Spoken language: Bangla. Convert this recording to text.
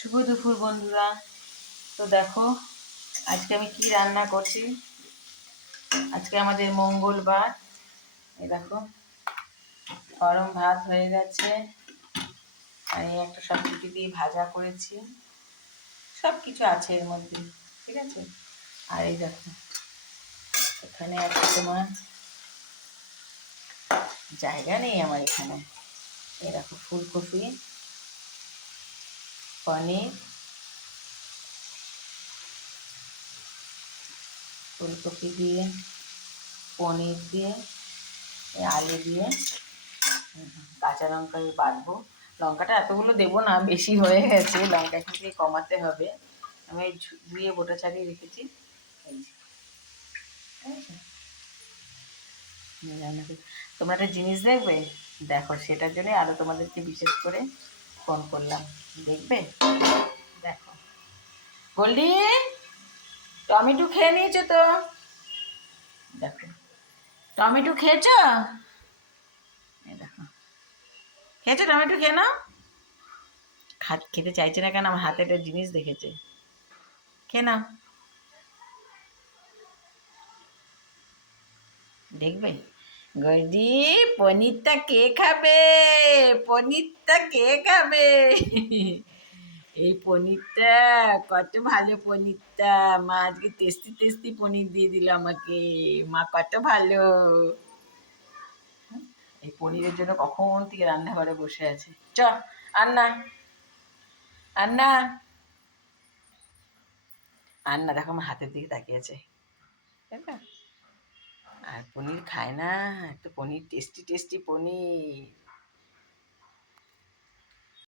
শুভ দুপুর বন্ধুরা। তো দেখো আজকে আমি কি রান্না করছি। আজকে আমাদের মঙ্গলবার। এই দেখো গরম ভাত হয়ে গেছে, আর এই একটা সব কিছু দিয়ে ভাজা করেছি, সব কিছু আছে এর মধ্যে, ঠিক আছে। আর এই দেখো এখানে আছে তোমার, জায়গা নেই আমার এখানে, এই দেখো ফুলকপি, পনির, ফুলকপি দিয়ে, পনির দিয়ে, আলু দিয়ে, কাঁচা লঙ্কা বাটবো। লঙ্কাটা এতগুলো দেবো না, বেশি হয়ে গেছে, লঙ্কা এখান থেকে কমাতে হবে। আমি ধুয়ে বোটা ছাড়িয়ে রেখেছি। এই যে, তোমরা একটা জিনিস দেখবে, দেখো সেটার জন্য আরো তোমাদেরকে বিশেষ করে ফোন করলাম, দেখবে। দেখো গোল্ডি, টমেটো খেয়ে নিয়েছো তো? দেখো টমেটো খেয়েছো? এই দেখো খেয়েছো, টমেটো খেয়ে নাও। খেতে চাইছে না কেন? আমার হাতে একটা জিনিস দেখেছে, খেয়ে নাও। দেখবে গর্জি, পনিরটা কে খাবে? পনিরটা কে খাবে? এই পনিরটা কত ভালো, পনিরটা মা আজকে টেস্টি টেস্টি পনির দিয়ে দিল আমাকে, মা কত ভালো। এই পনিরের জন্য কখন থেকে রান্নাঘরে বসে আছে। চ আন্না, আন্না, আন্না, দেখো আমার হাতের দিকে তাকিয়েছে, তাই না? আর পনির খায় না, একটা পনির, টেস্টি টেস্টি পনির।